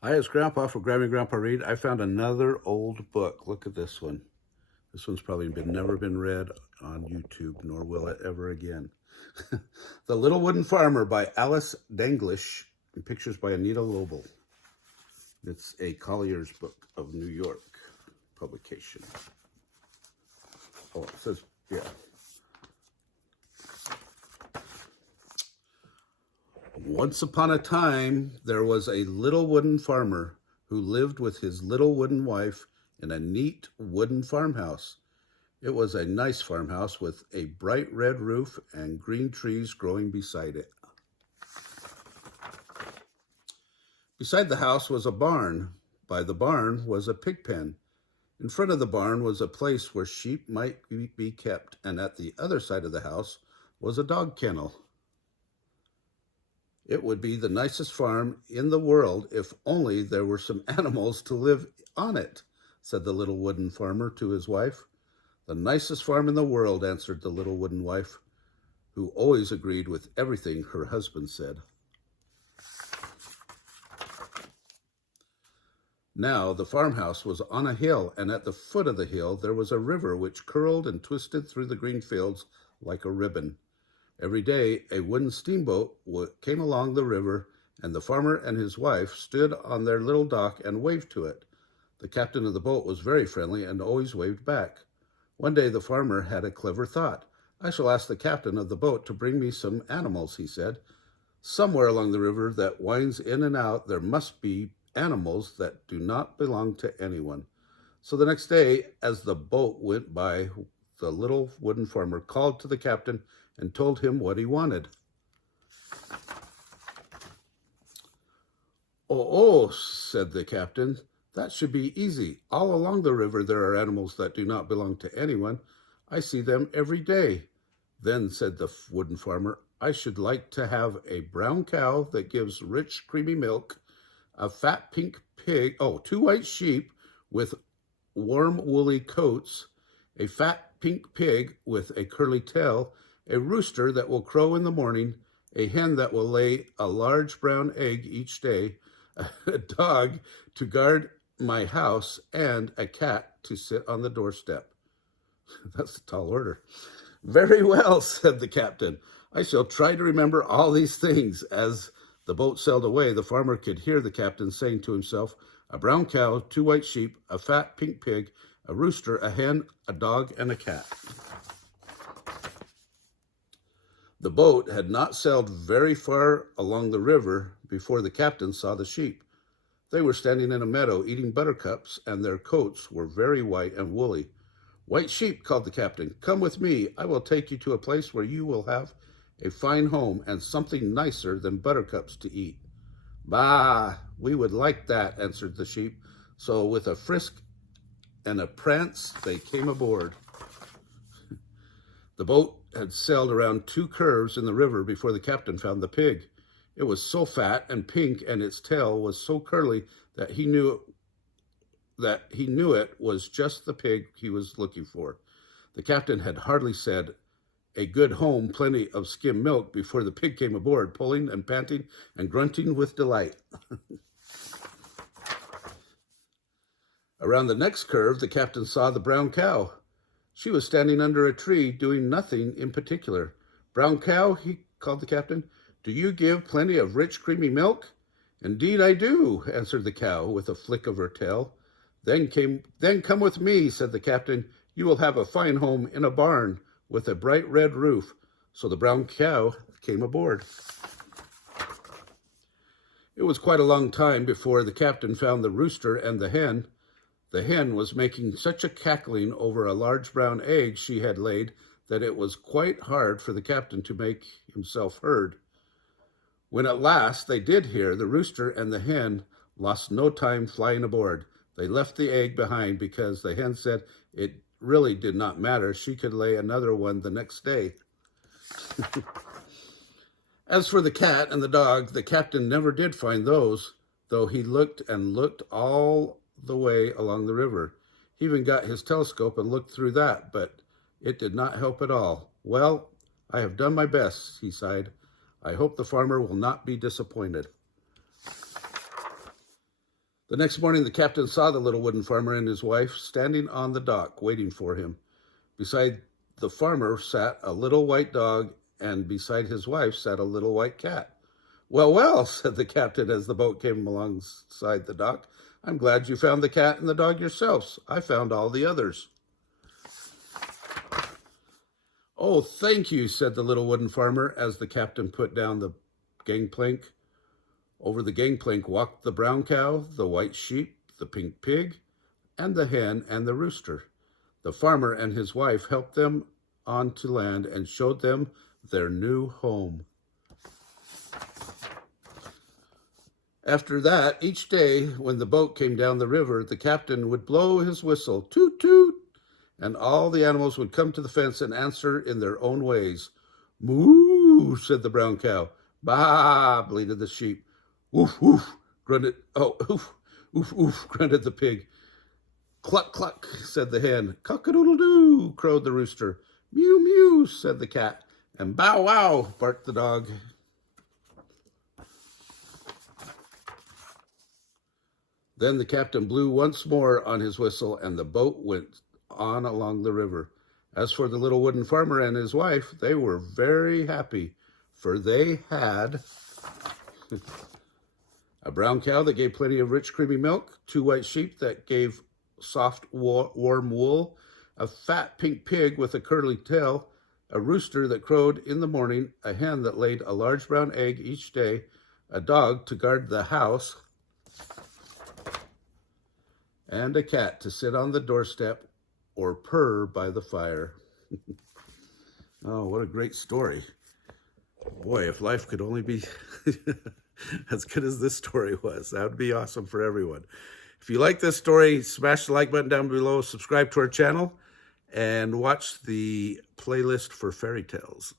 Hi, it's Grandpa for Grammy and Grandpa Read. I found another old book. Look at this one. This one's probably never been read on YouTube, nor will it ever again. The Little Wooden Farmer by Alice Dalgliesh, and pictures by Anita Lobel. It's a Collier's Book of New York publication. Oh, it says, yeah. Once upon a time, there was a little wooden farmer who lived with his little wooden wife in a neat wooden farmhouse. It was a nice farmhouse with a bright red roof and green trees growing beside it. Beside the house was a barn. By the barn was a pig pen. In front of the barn was a place where sheep might be kept, and at the other side of the house was a dog kennel. It would be the nicest farm in the world if only there were some animals to live on it, said the little wooden farmer to his wife. The nicest farm in the world, answered the little wooden wife, who always agreed with everything her husband said. Now the farmhouse was on a hill, and at the foot of the hill there was a river which curled and twisted through the green fields like a ribbon. Every day a wooden steamboat came along the river, and the farmer and his wife stood on their little dock and waved to it. The captain of the boat was very friendly and always waved back. One day the farmer had a clever thought. I shall ask the captain of the boat to bring me some animals, he said. Somewhere along the river that winds in and out there must be animals that do not belong to anyone. So the next day, as the boat went by, the little wooden farmer called to the captain and told him what he wanted. Oh, said the captain, that should be easy. All along the river there are animals that do not belong to anyone. I see them every day. Then, said the wooden farmer, I should like to have a brown cow that gives rich, creamy milk, a fat pink pig, 2 white sheep with warm, woolly coats, a fat pink pig with a curly tail, a rooster that will crow in the morning, a hen that will lay a large brown egg each day, a dog to guard my house, and a cat to sit on the doorstep. That's a tall order. Very well, said the captain. I shall try to remember all these things. As the boat sailed away, the farmer could hear the captain saying to himself, a brown cow, 2 white sheep, a fat pink pig, a rooster, a hen, a dog, and a cat. The boat had not sailed very far along the river before the captain saw the sheep. They were standing in a meadow eating buttercups, and their coats were very white and woolly. White sheep, called the captain, come with me. I will take you to a place where you will have a fine home and something nicer than buttercups to eat. Bah, we would like that, answered the sheep. So with a frisk and a prance, they came aboard. The boat had sailed around 2 curves in the river before the captain found the pig. It was so fat and pink, and its tail was so curly that he knew it was just the pig he was looking for. The captain had hardly said, a good home, plenty of skim milk, before the pig came aboard, pulling and panting and grunting with delight. Around the next curve, the captain saw the brown cow. She was standing under a tree, doing nothing in particular. Brown cow, he called the captain, do you give plenty of rich, creamy milk? Indeed I do, answered the cow with a flick of her tail. Then come with me, said the captain. You will have a fine home in a barn with a bright red roof. So the brown cow came aboard. It was quite a long time before the captain found the rooster and the hen. The hen was making such a cackling over a large brown egg she had laid that it was quite hard for the captain to make himself heard. When at last they did hear, the rooster and the hen lost no time flying aboard. They left the egg behind because the hen said it really did not matter. She could lay another one the next day. As for the cat and the dog, the captain never did find those, though he looked and looked all the way along the river. He even got his telescope and looked through that, but it did not help at all. Well, I have done my best, he sighed. I hope the farmer will not be disappointed. The next morning, the captain saw the little wooden farmer and his wife standing on the dock waiting for him. Beside the farmer sat a little white dog, and beside his wife sat a little white cat. "Well, well," said the captain as the boat came alongside the dock, "I'm glad you found the cat and the dog yourselves. I found all the others." "Oh, thank you," said the little wooden farmer as the captain put down the gangplank. Over the gangplank walked the brown cow, the white sheep, the pink pig, and the hen and the rooster. The farmer and his wife helped them onto land and showed them their new home. After that, each day when the boat came down the river, the captain would blow his whistle, toot toot, and all the animals would come to the fence and answer in their own ways. "Moo," said the brown cow. "Baa," bleated the sheep. "Woof, woof," grunted, oof, oof, oof, grunted the pig. "Cluck, cluck," said the hen. "Cock-a-doodle-doo," crowed the rooster. "Mew, mew," said the cat. And "bow, wow," barked the dog. Then the captain blew once more on his whistle, and the boat went on along the river. As for the little wooden farmer and his wife, they were very happy, for they had a brown cow that gave plenty of rich, creamy milk, 2 white sheep that gave soft, warm wool, a fat pink pig with a curly tail, a rooster that crowed in the morning, a hen that laid a large brown egg each day, a dog to guard the house, and a cat to sit on the doorstep or purr by the fire. Oh, what a great story. Boy, if life could only be as good as this story was, that would be awesome for everyone. If you like this story, smash the like button down below, subscribe to our channel, and watch the playlist for fairy tales.